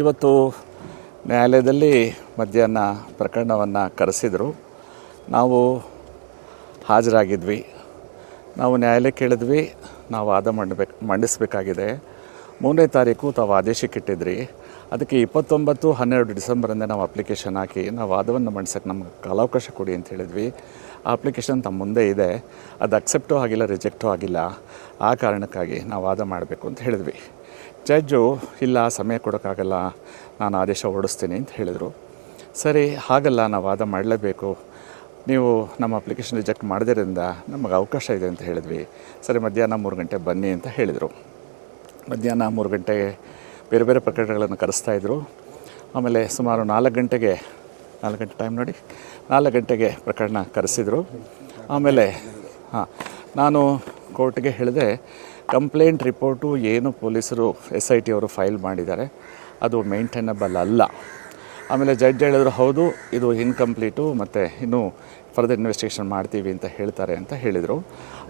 ಇವತ್ತು ನ್ಯಾಯಾಲಯದಲ್ಲಿ ಮಧ್ಯಾಹ್ನ ಪ್ರಕರಣವನ್ನು ಕರೆಸಿದರು. ನಾವು ಹಾಜರಾಗಿದ್ವಿ. ನಾವು ನ್ಯಾಯಾಲಯ ಕೇಳಿದ್ವಿ, ನಾವು ವಾದ ಮಂಡಿಸಬೇಕಾಗಿದೆ. 3ನೇ ತಾರೀಕು ತಾವು ಆದೇಶಕ್ಕಿಟ್ಟಿದ್ರಿ. ಅದಕ್ಕೆ 29/12 ಡಿಸೆಂಬರಿಂದ ನಾವು ಅಪ್ಲಿಕೇಶನ್ ಹಾಕಿ ನಾವು ವಾದವನ್ನು ಮಂಡಿಸೋಕ್ಕೆ ನಮ್ಗೆ ಕಾಲಾವಕಾಶ ಕೊಡಿ ಅಂತ ಹೇಳಿದ್ವಿ. ಆ ಅಪ್ಲಿಕೇಶನ್ ತಮ್ಮ ಮುಂದೆ ಇದೆ. ಅದು ಅಕ್ಸೆಪ್ಟೂ ಆಗಿಲ್ಲ, ರಿಜೆಕ್ಟೂ ಆಗಿಲ್ಲ. ಆ ಕಾರಣಕ್ಕಾಗಿ ನಾವು ವಾದ ಮಾಡಬೇಕು ಅಂತ ಹೇಳಿದ್ವಿ. ಜಡ್ಜು ಇಲ್ಲ, ಸಮಯ ಕೊಡೋಕ್ಕಾಗಲ್ಲ, ನಾನು ಆದೇಶ ಹೊರಡಿಸ್ತೀನಿ ಅಂತ ಹೇಳಿದರು. ಸರಿ, ಹಾಗಲ್ಲ, ನಾವು ವಾದ ಮಾಡಲೇಬೇಕು, ನೀವು ನಮ್ಮ ಅಪ್ಲಿಕೇಶನ್ ರಿಜೆಕ್ಟ್ ಮಾಡೋದ್ರಿಂದ ನಮಗೆ ಅವಕಾಶ ಇದೆ ಅಂತ ಹೇಳಿದ್ವಿ. ಸರಿ, ಮಧ್ಯಾಹ್ನ 3 ಗಂಟೆ ಬನ್ನಿ ಅಂತ ಹೇಳಿದರು. ಮಧ್ಯಾಹ್ನ 3 ಗಂಟೆಗೆ ಬೇರೆ ಬೇರೆ ಪ್ರಕರಣಗಳನ್ನು ಕರೆಸ್ತಾಯಿದ್ರು. ಆಮೇಲೆ ಸುಮಾರು 4 ಗಂಟೆಗೆ 4 ಗಂಟೆ ಟೈಮ್ ನೋಡಿ, 4 ಗಂಟೆಗೆ ಪ್ರಕರಣ ಕರೆಸಿದರು. ಆಮೇಲೆ ನಾನು ಕೋರ್ಟ್ಗೆ ಹೇಳಿದೆ, ಕಂಪ್ಲೇಂಟ್ ರಿಪೋರ್ಟು ಏನು ಪೊಲೀಸರು SIT ಅವರು ಫೈಲ್ ಮಾಡಿದ್ದಾರೆ ಅದು ಮೇಂಟೈನಬಲ್ ಅಲ್ಲ. ಆಮೇಲೆ ಜಡ್ಜ್ ಹೇಳಿದ್ರು, ಹೌದು ಇದು ಇನ್ಕಂಪ್ಲೀಟು ಮತ್ತು ಇನ್ನೂ ಫರ್ದರ್ ಇನ್ವೆಸ್ಟಿಗೇಷನ್ ಮಾಡ್ತೀವಿ ಅಂತ ಹೇಳ್ತಾರೆ ಅಂತ ಹೇಳಿದರು.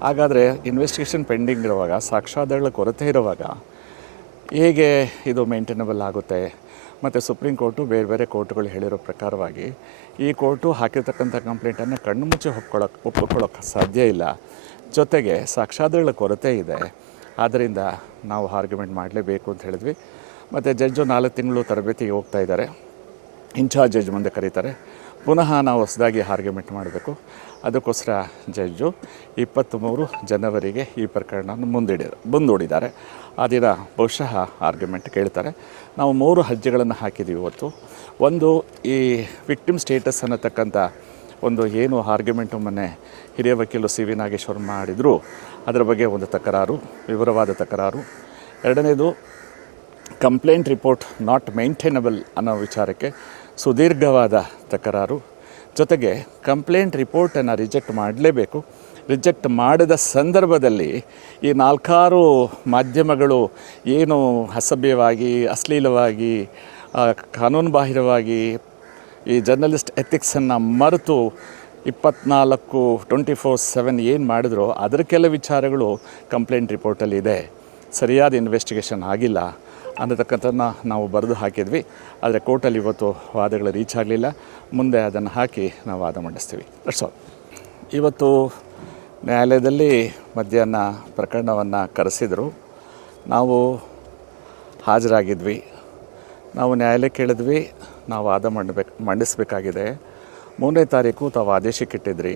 ಹಾಗಾದರೆ ಇನ್ವೆಸ್ಟಿಗೇಷನ್ ಪೆಂಡಿಂಗ್ ಇರುವಾಗ, ಸಾಕ್ಷ್ಯಾಧಾರಗಳ ಕೊರತೆ ಇರುವಾಗ ಹೇಗೆ ಇದು ಮೇಂಟೈನಬಲ್ ಆಗುತ್ತೆ? ಮತ್ತು ಸುಪ್ರೀಂ ಕೋರ್ಟು ಬೇರೆ ಬೇರೆ ಕೋರ್ಟ್ಗಳು ಹೇಳಿರೋ ಪ್ರಕಾರವಾಗಿ ಈ ಕೋರ್ಟು ಹಾಕಿರ್ತಕ್ಕಂಥ ಕಂಪ್ಲೇಂಟನ್ನು ಕಣ್ಣು ಮುಚ್ಚಿ ಒಪ್ಪಿಕೊಳ್ಳೋಕ್ಕೆ ಸಾಧ್ಯ ಇಲ್ಲ. ಜೊತೆಗೆ ಸಾಕ್ಷ್ಯಾಧಾರಗಳ ಕೊರತೆ ಇದೆ. ಆದ್ದರಿಂದ ನಾವು ಆರ್ಗ್ಯುಮೆಂಟ್ ಮಾಡಲೇಬೇಕು ಅಂತ ಹೇಳಿದ್ವಿ. ಮತ್ತು ಜಡ್ಜು 4 ತಿಂಗಳು ತರಬೇತಿಗೆ ಹೋಗ್ತಾ ಇದ್ದಾರೆ. ಇನ್ಚಾರ್ಜ್ ಜಡ್ಜ್ ಮುಂದೆ ಕರೀತಾರೆ. ಪುನಃ ನಾವು ಹೊಸದಾಗಿ ಆರ್ಗ್ಯುಮೆಂಟ್ ಮಾಡಬೇಕು. ಅದಕ್ಕೋಸ್ಕರ ಜಡ್ಜು 23 ಜನವರಿಗೆ ಈ ಪ್ರಕರಣವನ್ನು ಮುಂದೂಡಿದ್ದಾರೆ. ಆ ದಿನ ಬಹುಶಃ ಆರ್ಗ್ಯುಮೆಂಟ್ ಕೇಳ್ತಾರೆ. ನಾವು 3 ಅರ್ಜಿಗಳನ್ನು ಹಾಕಿದ್ದೀವಿ ಇವತ್ತು. ಒಂದು, ಈ ವಿಕ್ಟಿಮ್ ಸ್ಟೇಟಸ್ ಅನ್ನತಕ್ಕಂಥ ಒಂದು ಏನು ಆರ್ಗ್ಯುಮೆಂಟು ಮೊನ್ನೆ ಹಿರಿಯ ವಕೀಲರು CV ನಾಗೇಶ್ವರ್ ಮಾಡಿದರು, ಅದರ ಬಗ್ಗೆ ಒಂದು ತಕರಾರು, ವಿವರವಾದ ತಕರಾರು. ಎರಡನೇದು, ಕಂಪ್ಲೇಂಟ್ ರಿಪೋರ್ಟ್ ನಾಟ್ ಮೇಂಟೈನಬಲ್ ಅನ್ನೋ ವಿಚಾರಕ್ಕೆ ಸುದೀರ್ಘವಾದ ತಕರಾರು. ಜೊತೆಗೆ ಕಂಪ್ಲೇಂಟ್ ರಿಪೋರ್ಟನ್ನು ರಿಜೆಕ್ಟ್ ಮಾಡಲೇಬೇಕು. ರಿಜೆಕ್ಟ್ ಮಾಡಿದ ಸಂದರ್ಭದಲ್ಲಿ ಈ 4 ಮಾಧ್ಯಮಗಳು ಏನು ಅಸಭ್ಯವಾಗಿ, ಅಶ್ಲೀಲವಾಗಿ, ಕಾನೂನುಬಾಹಿರವಾಗಿ ಈ ಜರ್ನಲಿಸ್ಟ್ ಎಥಿಕ್ಸನ್ನು ಮರೆತು 24/7 ಏನು ಮಾಡಿದ್ರೋ ಅದರ ಕೆಲ ವಿಚಾರಗಳು ಕಂಪ್ಲೇಂಟ್ ರಿಪೋರ್ಟಲ್ಲಿ ಇದೆ. ಸರಿಯಾದ ಇನ್ವೆಸ್ಟಿಗೇಷನ್ ಆಗಿಲ್ಲ ಅನ್ನತಕ್ಕಂಥದ್ದನ್ನ ನಾವು ಬರೆದು ಹಾಕಿದ್ವಿ. ಆದರೆ ಕೋರ್ಟಲ್ಲಿ ಇವತ್ತು ವಾದಗಳು ರೀಚ್ ಆಗಲಿಲ್ಲ. ಮುಂದೆ ಅದನ್ನು ಹಾಕಿ ನಾವು ವಾದ ಮಂಡಿಸ್ತೀವಿ. That's all. ಇವತ್ತು ನ್ಯಾಯಾಲಯದಲ್ಲಿ ಮಧ್ಯಾಹ್ನ ಪ್ರಕರಣವನ್ನು ಕರೆಸಿದರು. ನಾವು ಹಾಜರಾಗಿದ್ವಿ. ನಾವು ನ್ಯಾಯಾಲಯ ಕೇಳಿದ್ವಿ, ನಾವು ವಾದ ಮಂಡಿಸಬೇಕಾಗಿದೆ. 3ನೇ ತಾರೀಕು ತಾವು ಆದೇಶಕ್ಕಿಟ್ಟಿದ್ರಿ.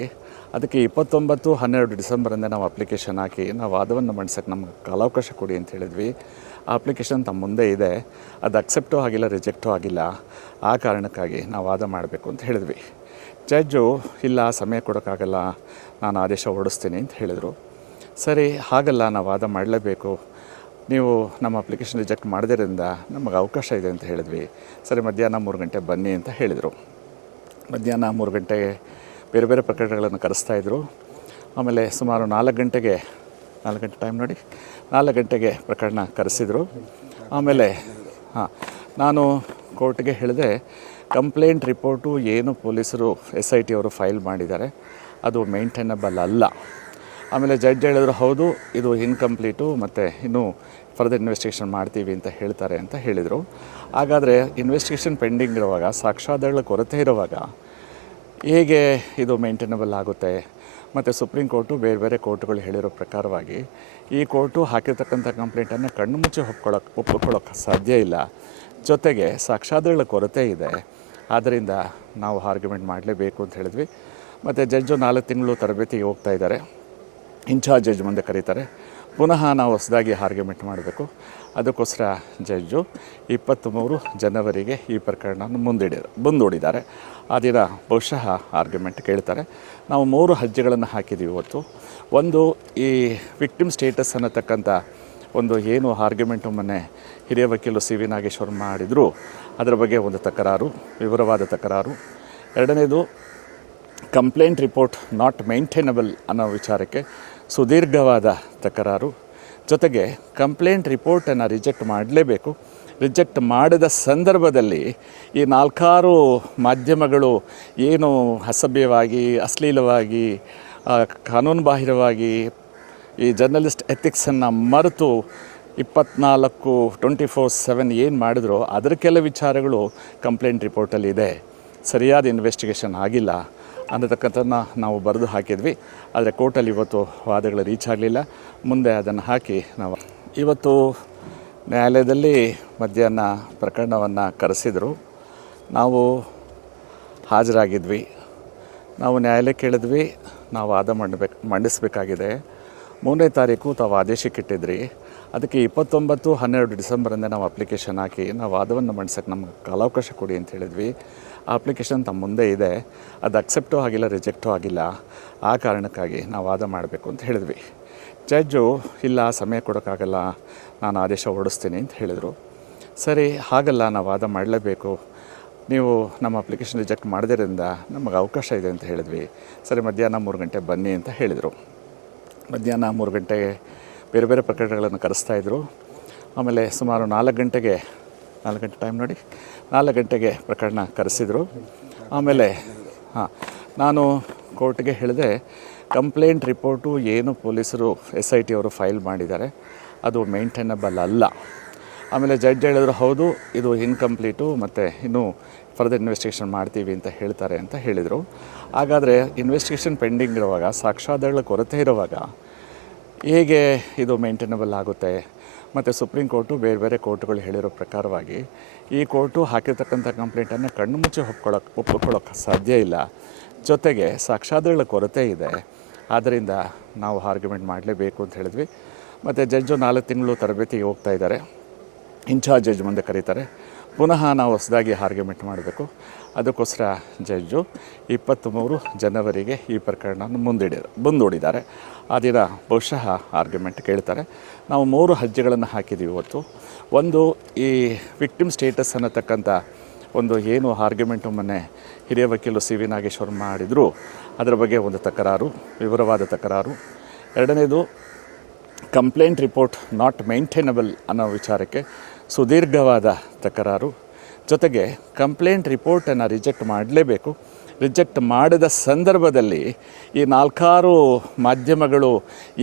ಅದಕ್ಕೆ 29/12 ಡಿಸೆಂಬರಿಂದ ನಾವು ಅಪ್ಲಿಕೇಶನ್ ಹಾಕಿ ನಾವು ವಾದವನ್ನು ಮಂಡಿಸೋಕ್ಕೆ ನಮ್ಗೆ ಕಾಲಾವಕಾಶ ಕೊಡಿ ಅಂತ ಹೇಳಿದ್ವಿ. ಆ ಅಪ್ಲಿಕೇಶನ್ ತಮ್ಮ ಮುಂದೆ ಇದೆ. ಅದು ಅಕ್ಸೆಪ್ಟೂ ಆಗಿಲ್ಲ, ರಿಜೆಕ್ಟೂ ಆಗಿಲ್ಲ. ಆ ಕಾರಣಕ್ಕಾಗಿ ನಾವು ವಾದ ಮಾಡಬೇಕು ಅಂತ ಹೇಳಿದ್ವಿ. ಜಡ್ಜು ಇಲ್ಲ, ಸಮಯ ಕೊಡೋಕ್ಕಾಗಲ್ಲ, ನಾನು ಆದೇಶ ಹೊರಡಿಸ್ತೀನಿ ಅಂತ ಹೇಳಿದರು. ಸರಿ, ಹಾಗಲ್ಲ, ನಾವು ವಾದ ಮಾಡಲೇಬೇಕು, ನೀವು ನಮ್ಮ ಅಪ್ಲಿಕೇಶನ್ ರಿಜೆಕ್ಟ್ ಮಾಡೋದ್ರಿಂದ ನಮಗೆ ಅವಕಾಶ ಇದೆ ಅಂತ ಹೇಳಿದ್ವಿ. ಸರಿ, ಮಧ್ಯಾಹ್ನ 3 ಗಂಟೆ ಬನ್ನಿ ಅಂತ ಹೇಳಿದರು. ಮಧ್ಯಾಹ್ನ 3 ಗಂಟೆಗೆ ಬೇರೆ ಬೇರೆ ಪ್ರಕರಣಗಳನ್ನು ಕರೆಸ್ತಾಯಿದ್ರು. ಆಮೇಲೆ ಸುಮಾರು 4 ಗಂಟೆಗೆ 4 ಗಂಟೆ ಟೈಮ್ ನೋಡಿ, 4 ಗಂಟೆಗೆ ಪ್ರಕರಣ ಕರೆಸಿದರು. ಆಮೇಲೆ ನಾನು ಕೋರ್ಟ್ಗೆ ಹೇಳಿದೆ, ಕಂಪ್ಲೇಂಟ್ ರಿಪೋರ್ಟು ಏನು ಪೊಲೀಸರು SIT ಅವರು ಫೈಲ್ ಮಾಡಿದ್ದಾರೆ ಅದು ಮೇಂಟೈನಬಲ್ ಅಲ್ಲ. ಆಮೇಲೆ ಜಡ್ಜ್ ಹೇಳಿದ್ರು, ಹೌದು ಇದು ಇನ್ಕಂಪ್ಲೀಟು ಮತ್ತು ಇನ್ನೂ ಫರ್ದರ್ ಇನ್ವೆಸ್ಟಿಗೇಷನ್ ಮಾಡ್ತೀವಿ ಅಂತ ಹೇಳ್ತಾರೆ ಅಂತ ಹೇಳಿದರು. ಹಾಗಾದರೆ ಇನ್ವೆಸ್ಟಿಗೇಷನ್ ಪೆಂಡಿಂಗ್ ಇರುವಾಗ, ಸಾಕ್ಷ್ಯಾಧಾರಗಳ ಕೊರತೆ ಇರುವಾಗ ಹೇಗೆ ಇದು ಮೇಂಟೈನಬಲ್ ಆಗುತ್ತೆ? ಮತ್ತು ಸುಪ್ರೀಂ ಕೋರ್ಟು ಬೇರೆ ಬೇರೆ ಕೋರ್ಟ್ಗಳು ಹೇಳಿರೋ ಪ್ರಕಾರವಾಗಿ ಈ ಕೋರ್ಟು ಹಾಕಿರ್ತಕ್ಕಂಥ ಕಂಪ್ಲೇಂಟನ್ನು ಕಣ್ಣು ಮುಚ್ಚಿ ಒಪ್ಪಿಕೊಳ್ಳೋಕ್ಕೆ ಸಾಧ್ಯ ಇಲ್ಲ. ಜೊತೆಗೆ ಸಾಕ್ಷ್ಯಾಧಾರಗಳ ಕೊರತೆ ಇದೆ. ಆದ್ದರಿಂದ ನಾವು ಆರ್ಗ್ಯುಮೆಂಟ್ ಮಾಡಲೇಬೇಕು ಅಂತ ಹೇಳಿದ್ವಿ. ಮತ್ತು ಜಡ್ಜು 4 ತಿಂಗಳು ತರಬೇತಿಗೆ ಹೋಗ್ತಾ ಇದ್ದಾರೆ. ಇನ್ಚಾರ್ಜ್ ಜಡ್ಜ್ ಮುಂದೆ ಕರೀತಾರೆ. ಪುನಃ ನಾವು ಹೊಸದಾಗಿ ಆರ್ಗ್ಯುಮೆಂಟ್ ಮಾಡಬೇಕು. ಅದಕ್ಕೋಸ್ಕರ ಜಡ್ಜು 23 ಜನವರಿಗೆ ಈ ಪ್ರಕರಣವನ್ನು ಮುಂದೂಡಿದ್ದಾರೆ. ಆ ದಿನ ಬಹುಶಃ ಆರ್ಗ್ಯುಮೆಂಟ್ ಕೇಳ್ತಾರೆ. ನಾವು 3 ಅರ್ಜಿಗಳನ್ನು ಹಾಕಿದ್ದೀವಿ ಇವತ್ತು. ಒಂದು, ಈ ವಿಕ್ಟಿಮ್ ಸ್ಟೇಟಸ್ ಅನ್ನತಕ್ಕಂಥ ಒಂದು ಏನು ಆರ್ಗ್ಯುಮೆಂಟು ಮೊನ್ನೆ ಹಿರಿಯ ವಕೀಲರು CV ನಾಗೇಶ್ವರ್ ಮಾಡಿದರು, ಅದರ ಬಗ್ಗೆ ಒಂದು ತಕರಾರು, ವಿವರವಾದ ತಕರಾರು. ಎರಡನೇದು, ಕಂಪ್ಲೇಂಟ್ ರಿಪೋರ್ಟ್ ನಾಟ್ ಮೇಂಟೈನಬಲ್ ಅನ್ನೋ ವಿಚಾರಕ್ಕೆ ಸುದೀರ್ಘವಾದ ತಕರಾರು. ಜೊತೆಗೆ ಕಂಪ್ಲೇಂಟ್ ರಿಪೋರ್ಟನ್ನು ರಿಜೆಕ್ಟ್ ಮಾಡಲೇಬೇಕು. ರಿಜೆಕ್ಟ್ ಮಾಡಿದ ಸಂದರ್ಭದಲ್ಲಿ ಈ 4 ಮಾಧ್ಯಮಗಳು ಏನು ಅಸಭ್ಯವಾಗಿ, ಅಶ್ಲೀಲವಾಗಿ, ಕಾನೂನುಬಾಹಿರವಾಗಿ ಈ ಜರ್ನಲಿಸ್ಟ್ ಎಥಿಕ್ಸನ್ನು ಮರೆತು 24/7 ಏನು ಮಾಡಿದ್ರೋ ಅದರ ಕೆಲ ವಿಚಾರಗಳು ಕಂಪ್ಲೇಂಟ್ ರಿಪೋರ್ಟಲ್ಲಿ ಇದೆ. ಸರಿಯಾದ ಇನ್ವೆಸ್ಟಿಗೇಷನ್ ಆಗಿಲ್ಲ ಅನ್ನತಕ್ಕಂಥದ್ದನ್ನ ನಾವು ಬರೆದು ಹಾಕಿದ್ವಿ. ಆದರೆ ಕೋರ್ಟಲ್ಲಿ ಇವತ್ತು ವಾದಗಳು ರೀಚ್ ಆಗಲಿಲ್ಲ. ಮುಂದೆ ಅದನ್ನು ಹಾಕಿ ನಾವು ಇವತ್ತು ನ್ಯಾಯಾಲಯದಲ್ಲಿ ಮಧ್ಯಾಹ್ನ ಪ್ರಕರಣವನ್ನು ಕರೆಸಿದರು. ನಾವು ಹಾಜರಾಗಿದ್ವಿ. ನಾವು ನ್ಯಾಯಾಲಯಕ್ಕೆ ಕೇಳಿದ್ವಿ, ನಾವು ವಾದ ಮಂಡಿಸಬೇಕಾಗಿದೆ. 3ನೇ ತಾರೀಕು ತಾವು ಆದೇಶಕ್ಕಿಟ್ಟಿದ್ರಿ. ಅದಕ್ಕೆ 29/12 ಡಿಸೆಂಬರಿಂದ ನಾವು ಅಪ್ಲಿಕೇಶನ್ ಹಾಕಿ ನಾವು ವಾದವನ್ನು ಮಂಡಿಸೋಕ್ಕೆ ನಮ್ಗೆ ಕಾಲಾವಕಾಶ ಕೊಡಿ ಅಂತ ಹೇಳಿದ್ವಿ. ಆ ಅಪ್ಲಿಕೇಶನ್ ತಮ್ಮ ಮುಂದೆ ಇದೆ. ಅದು ಅಕ್ಸೆಪ್ಟೂ ಆಗಿಲ್ಲ, ರಿಜೆಕ್ಟೂ ಆಗಿಲ್ಲ. ಆ ಕಾರಣಕ್ಕಾಗಿ ನಾವು ವಾದ ಮಾಡಬೇಕು ಅಂತ ಹೇಳಿದ್ವಿ. ಜಡ್ಜು ಇಲ್ಲ, ಸಮಯ ಕೊಡೋಕ್ಕಾಗಲ್ಲ, ನಾನು ಆದೇಶ ಹೊರಡಿಸ್ತೀನಿ ಅಂತ ಹೇಳಿದರು. ಸರಿ, ಹಾಗಲ್ಲ, ನಾವು ವಾದ ಮಾಡಲೇಬೇಕು, ನೀವು ನಮ್ಮ ಅಪ್ಲಿಕೇಶನ್ ರಿಜೆಕ್ಟ್ ಮಾಡೋದ್ರಿಂದ ನಮಗೆ ಅವಕಾಶ ಇದೆ ಅಂತ ಹೇಳಿದ್ವಿ. ಸರಿ, ಮಧ್ಯಾಹ್ನ 3 ಗಂಟೆ ಬನ್ನಿ ಅಂತ ಹೇಳಿದರು. ಮಧ್ಯಾಹ್ನ 3 ಗಂಟೆಗೆ ಬೇರೆ ಬೇರೆ ಪ್ರಕರಣಗಳನ್ನು ಕರೆಸ್ತಾಯಿದ್ರು. ಆಮೇಲೆ ಸುಮಾರು 4 ಗಂಟೆ ಟೈಮ್ ನೋಡಿ, 4 ಗಂಟೆಗೆ ಪ್ರಕರಣ ಕರೆಸಿದರು. ಆಮೇಲೆ ನಾನು ಕೋರ್ಟ್ಗೆ ಹೇಳಿದೆ, ಕಂಪ್ಲೇಂಟ್ ರಿಪೋರ್ಟು ಏನು ಪೊಲೀಸರು SIT ಅವರು ಫೈಲ್ ಮಾಡಿದ್ದಾರೆ ಅದು ಮೇಂಟೈನಬಲ್ ಅಲ್ಲ. ಆಮೇಲೆ ಜಡ್ಜ್ ಹೇಳಿದ್ರು, ಹೌದು ಇದು ಇನ್ಕಂಪ್ಲೀಟು ಮತ್ತು ಇನ್ನೂ ಫರ್ದರ್ ಇನ್ವೆಸ್ಟಿಗೇಷನ್ ಮಾಡ್ತೀವಿ ಅಂತ ಹೇಳ್ತಾರೆ ಅಂತ ಹೇಳಿದರು. ಹಾಗಾದರೆ ಇನ್ವೆಸ್ಟಿಗೇಷನ್ ಪೆಂಡಿಂಗ್ ಇರುವಾಗ, ಸಾಕ್ಷ್ಯಾಧಾರಗಳ ಕೊರತೆ ಇರುವಾಗ ಹೇಗೆ ಇದು ಮೇಂಟೈನಬಲ್ ಆಗುತ್ತೆ? ಮತ್ತು ಸುಪ್ರೀಂ ಕೋರ್ಟು ಬೇರೆ ಬೇರೆ ಕೋರ್ಟುಗಳು ಹೇಳಿರೋ ಪ್ರಕಾರವಾಗಿ ಈ ಕೋರ್ಟು ಹಾಕಿರ್ತಕ್ಕಂಥ ಕಂಪ್ಲೇಂಟನ್ನು ಕಣ್ಣು ಮುಚ್ಚಿ ಒಪ್ಪಿಕೊಳ್ಳೋಕ್ಕೆ ಸಾಧ್ಯ ಇಲ್ಲ. ಜೊತೆಗೆ ಸಾಕ್ಷ್ಯಾಧಾರಗಳ ಕೊರತೆ ಇದೆ. ಆದ್ದರಿಂದ ನಾವು ಆರ್ಗ್ಯುಮೆಂಟ್ ಮಾಡಲೇಬೇಕು ಅಂತ ಹೇಳಿದ್ವಿ. ಮತ್ತು ಜಡ್ಜು 4 ತಿಂಗಳು ತರಬೇತಿಗೆ ಹೋಗ್ತಾ ಇದ್ದಾರೆ. ಇನ್ಚಾರ್ಜ್ ಜಡ್ಜ್ ಮುಂದೆ ಕರೀತಾರೆ. ಪುನಃ ನಾವು ಹೊಸದಾಗಿ ಆರ್ಗ್ಯುಮೆಂಟ್ ಮಾಡಬೇಕು. ಅದಕ್ಕೋಸ್ಕರ ಜಡ್ಜು 23 ಜನವರಿಗೆ ಈ ಪ್ರಕರಣವನ್ನು ಮುಂದೂಡಿದ್ದಾರೆ. ಆ ದಿನ ಬಹುಶಃ ಆರ್ಗ್ಯುಮೆಂಟ್ ಕೇಳ್ತಾರೆ. ನಾವು 3 ಅರ್ಜಿಗಳನ್ನು ಹಾಕಿದ್ದೀವಿ ಇವತ್ತು. ಒಂದು, ಈ ವಿಕ್ಟಿಮ್ ಸ್ಟೇಟಸ್ ಅನ್ನತಕ್ಕಂಥ ಒಂದು ಏನು ಆರ್ಗ್ಯುಮೆಂಟು ಮೊನ್ನೆ ಹಿರಿಯ ವಕೀಲರು CV ನಾಗೇಶ್ವರ್ ಮಾಡಿದರು, ಅದರ ಬಗ್ಗೆ ಒಂದು ತಕರಾರು, ವಿವರವಾದ ತಕರಾರು. ಎರಡನೇದು, ಕಂಪ್ಲೇಂಟ್ ರಿಪೋರ್ಟ್ ನಾಟ್ ಮೇಂಟೈನಬಲ್ ಅನ್ನೋ ವಿಚಾರಕ್ಕೆ ಸುದೀರ್ಘವಾದ ತಕರಾರು. ಜೊತೆಗೆ ಕಂಪ್ಲೇಂಟ್ ರಿಪೋರ್ಟನ್ನು ರಿಜೆಕ್ಟ್ ಮಾಡಲೇಬೇಕು. ರಿಜೆಕ್ಟ್ ಮಾಡಿದ ಸಂದರ್ಭದಲ್ಲಿ ಈ 4 ಮಾಧ್ಯಮಗಳು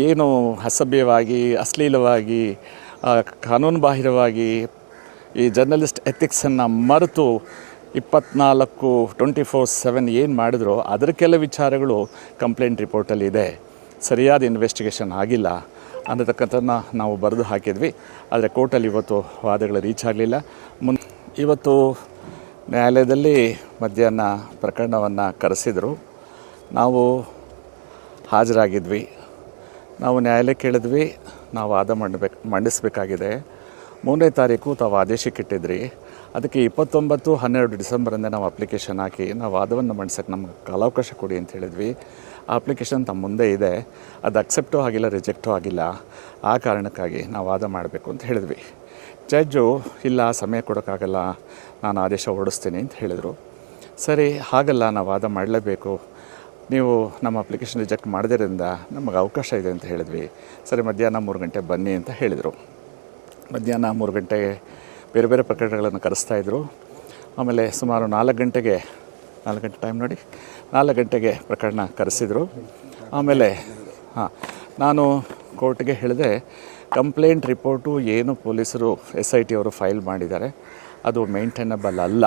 ಏನು ಅಸಭ್ಯವಾಗಿ, ಅಶ್ಲೀಲವಾಗಿ, ಕಾನೂನುಬಾಹಿರವಾಗಿ ಈ ಜರ್ನಲಿಸ್ಟ್ ಎಥಿಕ್ಸನ್ನು ಮರೆತು 24/7 ಏನು ಮಾಡಿದ್ರೋ ಅದರ ಕೆಲ ವಿಚಾರಗಳು ಕಂಪ್ಲೇಂಟ್ ರಿಪೋರ್ಟಲ್ಲಿ ಇದೆ. ಸರಿಯಾದ ಇನ್ವೆಸ್ಟಿಗೇಷನ್ ಆಗಿಲ್ಲ ಅನ್ನತಕ್ಕಂಥದ್ದನ್ನ ನಾವು ಬರೆದು ಹಾಕಿದ್ವಿ. ಆದರೆ ಕೋರ್ಟಲ್ಲಿ ಇವತ್ತು ವಾದಗಳು ರೀಚ್ ಆಗಲಿಲ್ಲ. ಇವತ್ತು ನ್ಯಾಯಾಲಯದಲ್ಲಿ ಮಧ್ಯಾಹ್ನ ಪ್ರಕರಣವನ್ನು ಕರೆಸಿದರು. ನಾವು ಹಾಜರಾಗಿದ್ವಿ. ನಾವು ನ್ಯಾಯಾಲಯಕ್ಕೆ ಕೇಳಿದ್ವಿ, ನಾವು ವಾದ ಮಂಡಿಸಬೇಕಾಗಿದೆ. 3ನೇ ತಾರೀಕು ತಾವು ಆದೇಶಕ್ಕಿಟ್ಟಿದ್ರಿ. ಅದಕ್ಕೆ 29/12 ಡಿಸೆಂಬರಿಂದ ನಾವು ಅಪ್ಲಿಕೇಶನ್ ಹಾಕಿ ನಾವು ವಾದವನ್ನು ಮಂಡಿಸೋಕ್ಕೆ ನಮ್ಗೆ ಕಾಲಾವಕಾಶ ಕೊಡಿ ಅಂತ ಹೇಳಿದ್ವಿ. ಆ ಅಪ್ಲಿಕೇಶನ್ ತಮ್ಮ ಮುಂದೆ ಇದೆ. ಅದು ಅಕ್ಸೆಪ್ಟೂ ಆಗಿಲ್ಲ, ರಿಜೆಕ್ಟೂ ಆಗಿಲ್ಲ. ಆ ಕಾರಣಕ್ಕಾಗಿ ನಾವು ವಾದ ಮಾಡಬೇಕು ಅಂತ ಹೇಳಿದ್ವಿ. ಜಡ್ಜು ಇಲ್ಲ, ಸಮಯ ಕೊಡೋಕ್ಕಾಗಲ್ಲ, ನಾನು ಆದೇಶ ಹೊರಡಿಸ್ತೀನಿ ಅಂತ ಹೇಳಿದರು. ಸರಿ, ಹಾಗಲ್ಲ, ನಾವು ವಾದ ಮಾಡಲೇಬೇಕು, ನೀವು ನಮ್ಮ ಅಪ್ಲಿಕೇಶನ್ ರಿಜೆಕ್ಟ್ ಮಾಡೋದ್ರಿಂದ ನಮಗೆ ಅವಕಾಶ ಇದೆ ಅಂತ ಹೇಳಿದ್ವಿ. ಸರಿ, ಮಧ್ಯಾಹ್ನ 3 ಗಂಟೆ ಬನ್ನಿ ಅಂತ ಹೇಳಿದರು. ಮಧ್ಯಾಹ್ನ 3 ಗಂಟೆಗೆ ಬೇರೆ ಬೇರೆ ಪ್ರಕರಣಗಳನ್ನು ಕರೆಸ್ತಾಯಿದ್ರು. ಆಮೇಲೆ ಸುಮಾರು 4 ಗಂಟೆ ಟೈಮ್ ನೋಡಿ, 4 ಗಂಟೆಗೆ ಪ್ರಕರಣ ಕರೆಸಿದರು. ಆಮೇಲೆ ನಾನು ಕೋರ್ಟ್ಗೆ ಹೇಳಿದೆ, ಕಂಪ್ಲೇಂಟ್ ರಿಪೋರ್ಟು ಏನು ಪೊಲೀಸರು SIT ಅವರು ಫೈಲ್ ಮಾಡಿದ್ದಾರೆ ಅದು ಮೇಂಟೈನಬಲ್ ಅಲ್ಲ.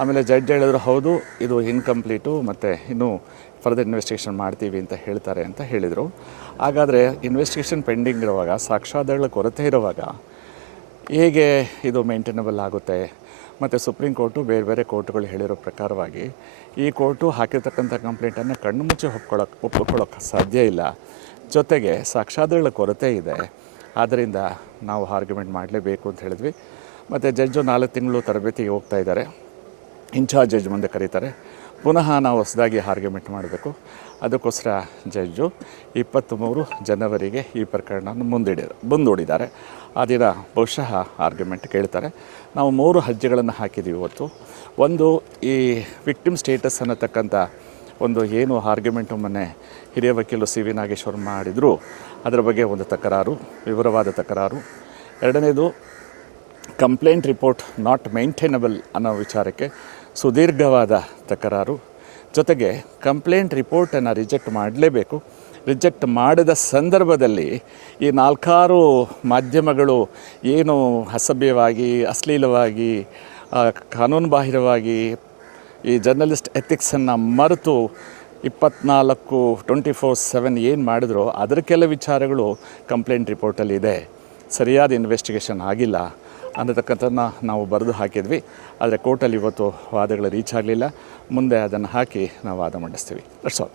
ಆಮೇಲೆ ಜಡ್ಜ್ ಹೇಳಿದ್ರು, ಹೌದು ಇದು ಇನ್ಕಂಪ್ಲೀಟು ಮತ್ತು ಇನ್ನೂ ಫರ್ದರ್ ಇನ್ವೆಸ್ಟಿಗೇಷನ್ ಮಾಡ್ತೀವಿ ಅಂತ ಹೇಳ್ತಾರೆ ಅಂತ ಹೇಳಿದರು. ಹಾಗಾದರೆ ಇನ್ವೆಸ್ಟಿಗೇಷನ್ ಪೆಂಡಿಂಗ್ ಇರುವಾಗ, ಸಾಕ್ಷ್ಯಾಧಾರಗಳ ಕೊರತೆ ಇರುವಾಗ ಹೇಗೆ ಇದು ಮೇಂಟೈನಬಲ್ ಆಗುತ್ತೆ? ಮತ್ತು ಸುಪ್ರೀಂ ಕೋರ್ಟು ಬೇರೆ ಬೇರೆ ಕೋರ್ಟುಗಳು ಹೇಳಿರೋ ಪ್ರಕಾರವಾಗಿ ಈ ಕೋರ್ಟು ಹಾಕಿರ್ತಕ್ಕಂಥ ಕಂಪ್ಲೇಂಟನ್ನು ಕಣ್ಣು ಮುಚ್ಚಿ ಒಪ್ಪಿಕೊಳ್ಳೋಕ್ಕೆ ಸಾಧ್ಯ ಇಲ್ಲ. ಜೊತೆಗೆ ಸಾಕ್ಷ್ಯಾಧಾರಗಳ ಕೊರತೆ ಇದೆ. ಆದ್ದರಿಂದ ನಾವು ಆರ್ಗ್ಯುಮೆಂಟ್ ಮಾಡಲೇಬೇಕು ಅಂತ ಹೇಳಿದ್ವಿ. ಮತ್ತು ಜಡ್ಜು 4 ತಿಂಗಳು ತರಬೇತಿಗೆ ಹೋಗ್ತಾ ಇದ್ದಾರೆ. ಇನ್ಚಾರ್ಜ್ ಜಡ್ಜ್ ಮುಂದೆ ಕರೀತಾರೆ. ಪುನಃ ನಾವು ಹೊಸದಾಗಿ ಆರ್ಗ್ಯುಮೆಂಟ್ ಮಾಡಬೇಕು. ಅದಕ್ಕೋಸ್ಕರ ಜಡ್ಜು 23 ಜನವರಿಗೆ ಈ ಪ್ರಕರಣವನ್ನು ಮುಂದೂಡಿದ್ದಾರೆ. ಆ ದಿನ ಬಹುಶಃ ಆರ್ಗ್ಯುಮೆಂಟ್ ಕೇಳ್ತಾರೆ. ನಾವು 3 ಅರ್ಜಿಗಳನ್ನು ಹಾಕಿದ್ದೀವಿ ಇವತ್ತು. ಒಂದು, ಈ ವಿಕ್ಟಿಮ್ ಸ್ಟೇಟಸ್ ಅನ್ನತಕ್ಕಂಥ ಒಂದು ಏನು ಆರ್ಗ್ಯುಮೆಂಟು ಮೊನ್ನೆ ಹಿರಿಯ ವಕೀಲರು CV ನಾಗೇಶ್ವರ್ ಮಾಡಿದರು, ಅದರ ಬಗ್ಗೆ ಒಂದು ತಕರಾರು, ವಿವರವಾದ ತಕರಾರು. ಎರಡನೇದು, ಕಂಪ್ಲೇಂಟ್ ರಿಪೋರ್ಟ್ ನಾಟ್ ಮೇಂಟೈನಬಲ್ ಅನ್ನೋ ವಿಚಾರಕ್ಕೆ ಸುದೀರ್ಘವಾದ ತಕರಾರು. ಜೊತೆಗೆ ಕಂಪ್ಲೇಂಟ್ ರಿಪೋರ್ಟನ್ನು ರಿಜೆಕ್ಟ್ ಮಾಡಲೇಬೇಕು. ರಿಜೆಕ್ಟ್ ಮಾಡಿದ ಸಂದರ್ಭದಲ್ಲಿ ಈ 4 ಮಾಧ್ಯಮಗಳು ಏನು ಅಸಭ್ಯವಾಗಿ, ಅಶ್ಲೀಲವಾಗಿ, ಕಾನೂನುಬಾಹಿರವಾಗಿ ಈ ಜರ್ನಲಿಸ್ಟ್ ಎಥಿಕ್ಸನ್ನು ಮರೆತು 24/7 ಏನು ಮಾಡಿದ್ರೋ ಅದರ ಕೆಲ ವಿಚಾರಗಳು ಕಂಪ್ಲೇಂಟ್ ರಿಪೋರ್ಟಲ್ಲಿದೆ. ಸರಿಯಾದ ಇನ್ವೆಸ್ಟಿಗೇಷನ್ ಆಗಿಲ್ಲ ಅನ್ನತಕ್ಕಂಥದ್ದನ್ನ ನಾವು ಬರೆದು ಹಾಕಿದ್ವಿ. ಆದರೆ ಕೋರ್ಟಲ್ಲಿ ಇವತ್ತು ವಾದಗಳು ರೀಚ್ ಆಗಲಿಲ್ಲ. ಮುಂದೆ ಅದನ್ನು ಹಾಕಿ ನಾವು ವಾದ ಮಂಡಿಸ್ತೀವಿ. That's all.